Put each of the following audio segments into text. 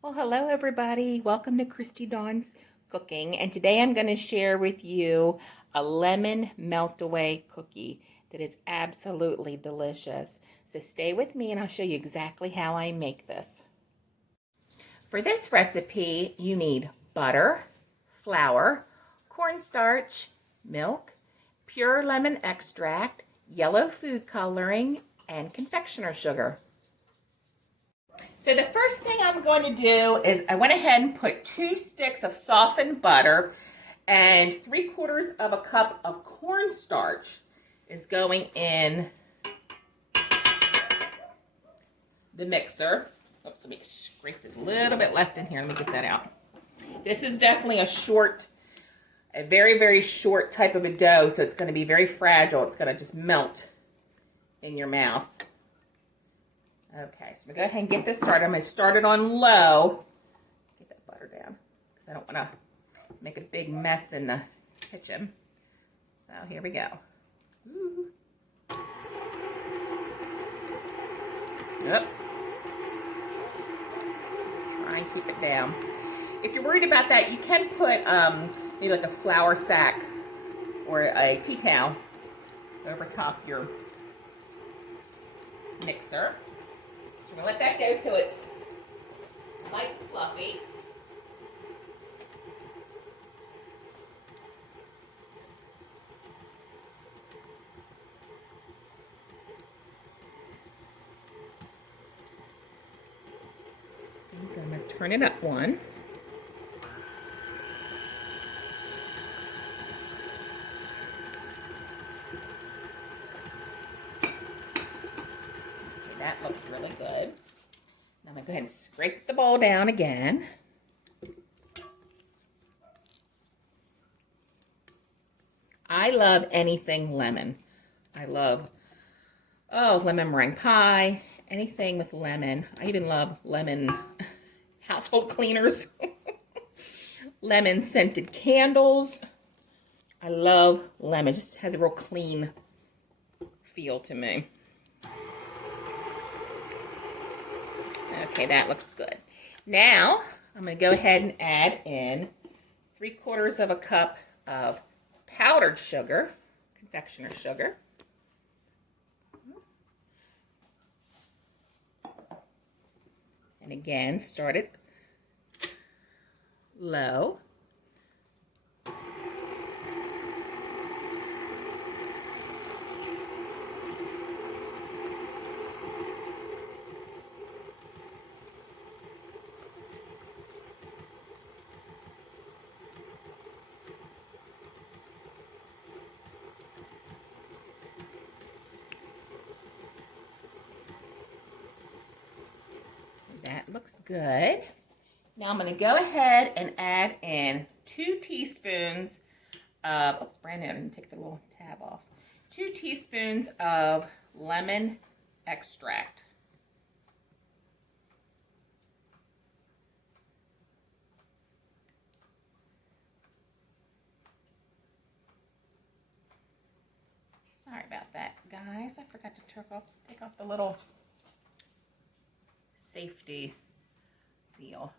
Well, hello everybody. Welcome to Christy Dawn's Cooking. And today I'm going to share with you a lemon Meltaway cookie that is absolutely delicious. So stay with me and I'll show you exactly how I make this. For this recipe, you need butter, flour, cornstarch, milk, pure lemon extract, yellow food coloring, and confectioner sugar. So the first thing I'm going to do is I went ahead and put 2 sticks of softened butter and 3/4 of a cup of cornstarch is going in the mixer. Oops, let me scrape this, a little bit left in here. Let me get that out. This is definitely a very, very short type of a dough, so it's going to be very fragile. It's going to just melt in your mouth. Okay, so I'm going to go ahead and get this started. I'm going to start it on low. Get that butter down because I don't want to make a big mess in the kitchen. So here we go. Ooh. Yep. Try and keep it down. If you're worried about that, you can put maybe like a flour sack or a tea towel over top your mixer. So I'm going to let that go till it's light and fluffy. I'm going to turn it up one. That looks really good. Now I'm going to go ahead and scrape the bowl down again. I love anything lemon. I love, lemon meringue pie, anything with lemon. I even love lemon household cleaners, lemon scented candles. I love lemon. It just has a real clean feel to me. Okay, that looks good. Now, I'm going to go ahead and add in 3/4 of a cup of powdered sugar, confectioner sugar. And again, start it low. That looks good. Now I'm going to go ahead and add in 2 teaspoons of, oops, brand new, I didn't take the little tab off. 2 teaspoons of lemon extract. Sorry about that, guys. I forgot to take off the little safety seal.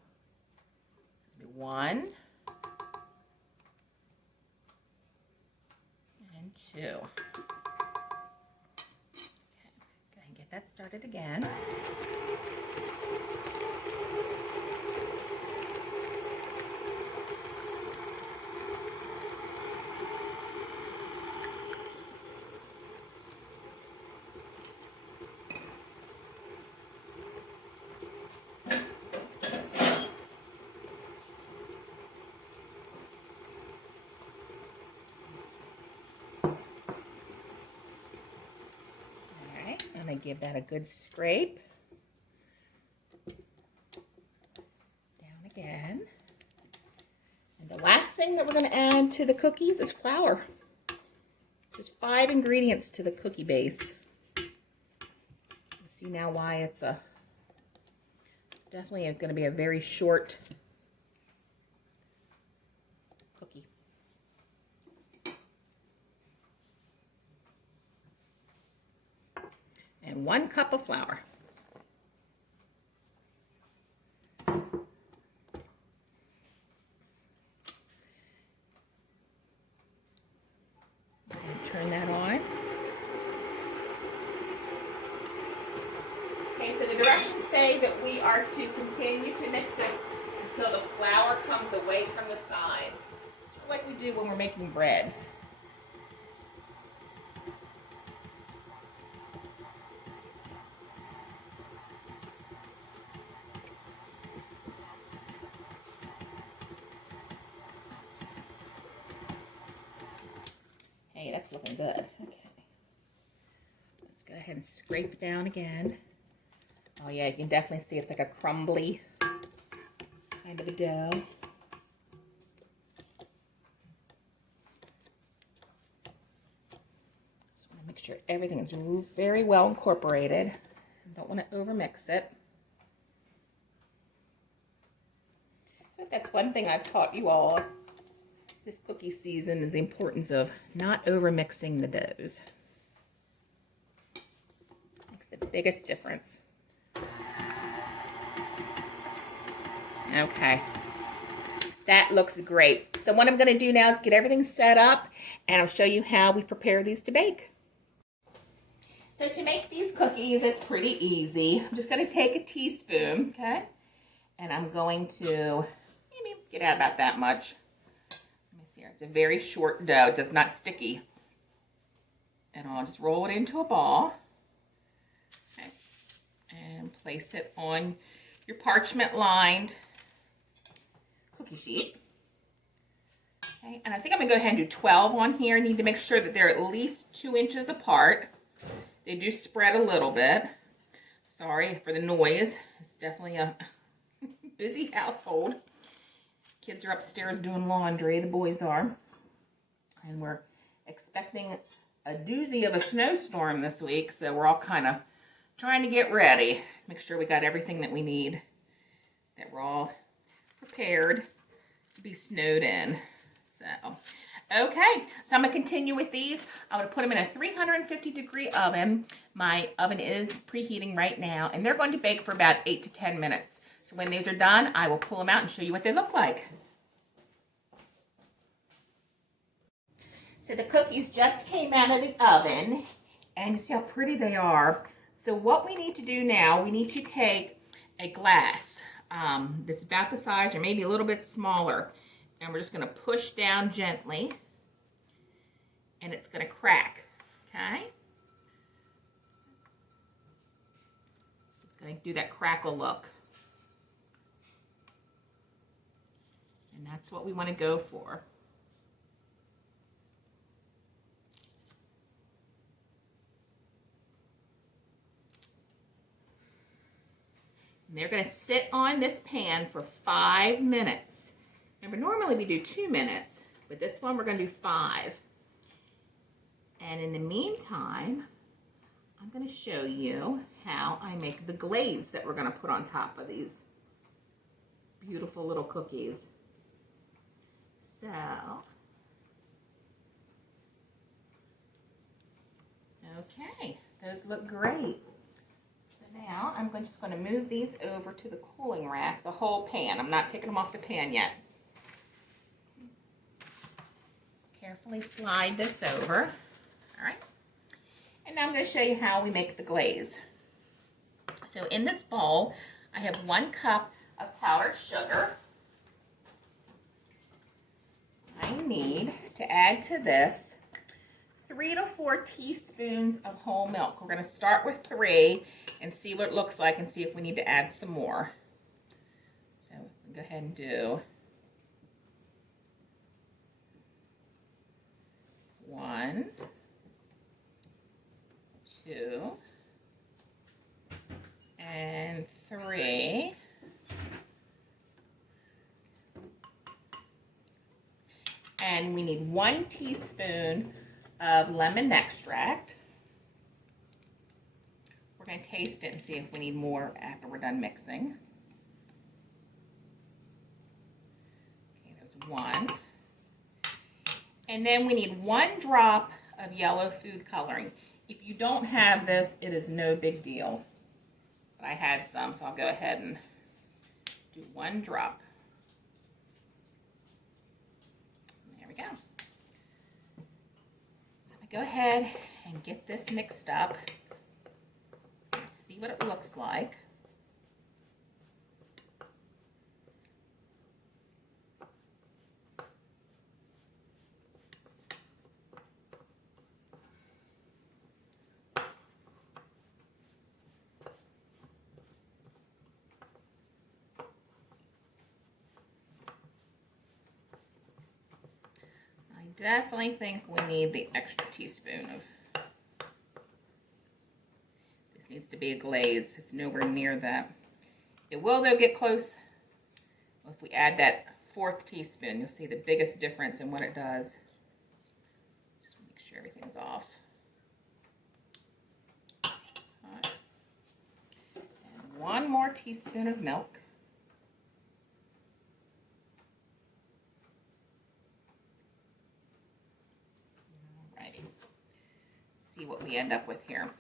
1 and 2. Okay, go ahead and get that started again. I'm going to give that a good scrape. Down again. And the last thing that we're going to add to the cookies is flour. There's 5 ingredients to the cookie base. You see now why it's definitely going to be a very short cookie. And 1 cup of flour. say that we are to continue to mix this until the flour comes away from the sides, like we do when we're making breads. Hey, that's looking good. Okay. Let's go ahead and scrape it down again. Oh yeah, you can definitely see it's like a crumbly kind of a dough. Just want to make sure everything is very well incorporated. Don't want to overmix it. I think that's one thing I've taught you all this cookie season is the importance of not overmixing the doughs. Makes the biggest difference. Okay, that looks great. So what I'm going to do now is get everything set up, and I'll show you how we prepare these to bake. So to make these cookies, it's pretty easy. I'm just going to take a teaspoon, okay, and I'm going to maybe get out about that much. Let me see here. It's a very short dough. It does not sticky. And I'll just roll it into a ball, okay, and place it on your parchment lined cookie sheet. Okay, and I think I'm gonna go ahead and do 12 on here. I need to make sure that they're at least 2 inches apart. They do spread a little bit. Sorry for the noise. It's definitely a busy household. Kids are upstairs doing laundry, the boys are. And we're expecting a doozy of a snowstorm this week, so we're all kind of trying to get ready. Make sure we got everything that we need, that we're all prepared to be snowed in. So, okay, so I'm gonna continue with these. I'm gonna put them in a 350-degree oven. My oven is preheating right now, and they're going to bake for about 8 to 10 minutes. So when these are done, I will pull them out and show you what they look like. So the cookies just came out of the oven, and you see how pretty they are. So what we need to do now, we need to take a glass that's about the size or maybe a little bit smaller, and we're just going to push down gently, and it's going to crack, okay? It's going to do that crackle look. And that's what we want to go for. And they're going to sit on this pan for 5 minutes. Remember, normally we do 2 minutes, but this one we're going to do 5. And in the meantime, I'm going to show you how I make the glaze that we're going to put on top of these beautiful little cookies. So, okay, those look great. So now I'm just going to move these over to the cooling rack, the whole pan. I'm not taking them off the pan yet. Carefully slide this over. All right. And now I'm going to show you how we make the glaze. So in this bowl, I have 1 cup of powdered sugar. I need to add to this 3 to 4 teaspoons of whole milk. We're going to start with 3 and see what it looks like and see if we need to add some more. So we'll go ahead and do 1, 2, and 3. And we need 1 teaspoon of lemon extract. We're going to taste it and see if we need more after we're done mixing. Okay, there's 1. And then we need 1 drop of yellow food coloring. If you don't have this, it is no big deal. But I had some, so I'll go ahead and do 1 drop. Go. So I'm going to go ahead and get this mixed up. See what it looks like. definitely think we need the extra teaspoon of, this needs to be a glaze. It's nowhere near that. It will though get close. If we add that 4th teaspoon, you'll see the biggest difference in what it does. Just make sure everything's off. Right. And 1 more teaspoon of milk. Alrighty. Let's see what we end up with here.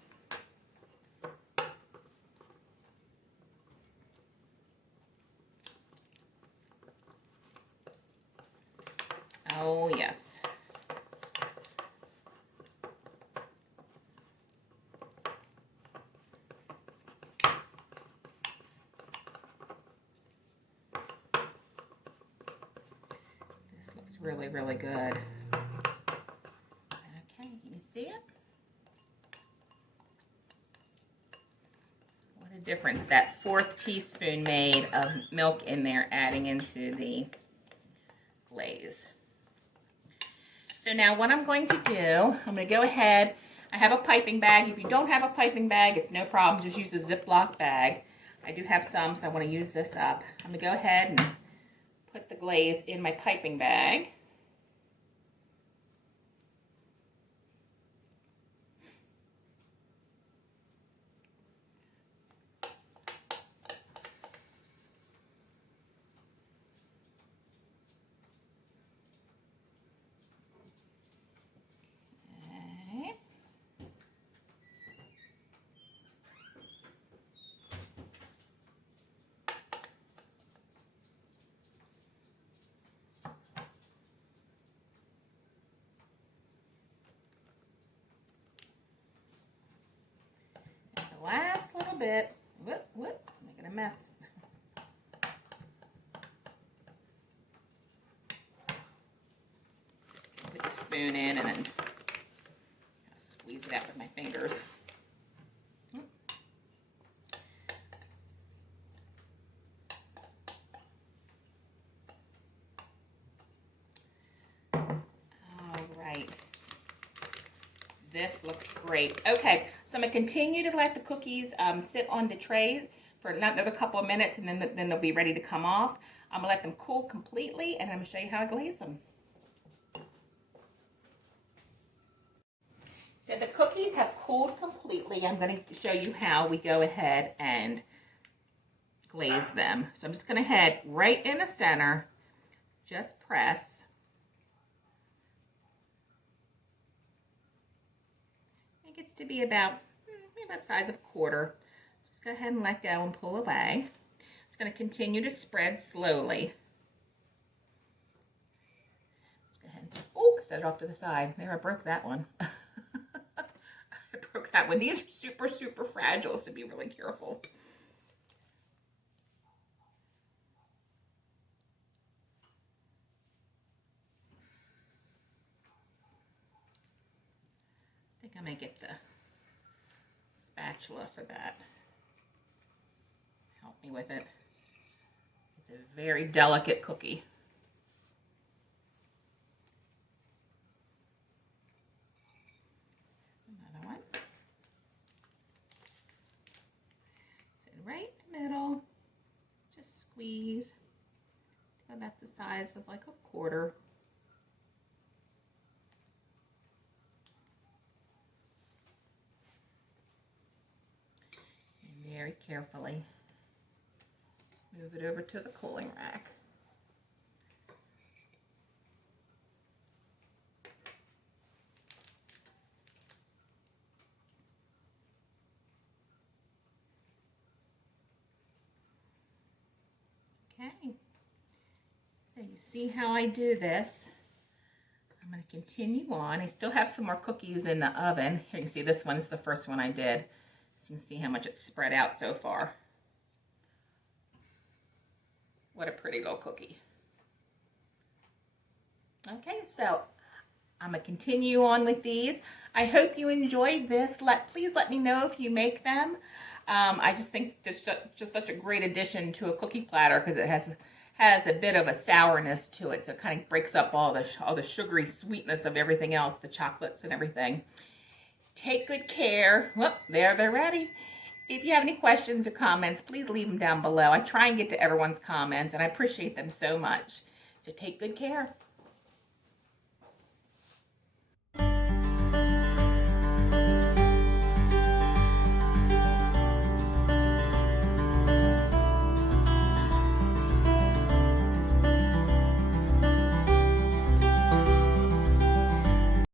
Oh, yes. This looks really, really good. Okay, can you see it? What a difference that 4th teaspoon made of milk in there adding into the glaze. So now what I'm going to do, I'm going to go ahead, I have a piping bag. If you don't have a piping bag, it's no problem. Just use a Ziploc bag. I do have some, so I want to use this up. I'm going to go ahead and put the glaze in my piping bag. Last little bit. Whoop, making a mess. Put the spoon in and then squeeze it out with my fingers. This looks great. Okay, so I'm going to continue to let the cookies sit on the tray for another couple of minutes, and then they'll be ready to come off. I'm going to let them cool completely, and I'm going to show you how I glaze them. So the cookies have cooled completely. I'm going to show you how we go ahead and glaze them. So I'm just going to head right in the center, just press. Gets to be about the size of a quarter. Just go ahead and let go and pull away. It's going to continue to spread slowly. Just go ahead and set it off to the side. There, I broke that one. I broke that one. These are super, super fragile, so be really careful. I think I may get the spatula for that. Help me with it. It's a very delicate cookie. There's another one. Sit right in the middle. Just squeeze to about the size of like a quarter. Very carefully move it over to the cooling rack. Okay, so you see how I do this. I'm going to continue on. I still have some more cookies in the oven. Here you can see this one is the first one I did. So you can see how much it's spread out so far. What a pretty little cookie. Okay, so I'm going to continue on with these. I hope you enjoyed this. Please let me know if you make them. I just think it's just such a great addition to a cookie platter because it has has a bit of a sourness to it, so it kind of breaks up all the sugary sweetness of everything else, the chocolates and everything. Take good care. Well, there they're ready. If you have any questions or comments, please leave them down below. I try and get to everyone's comments, and I appreciate them so much. So take good care.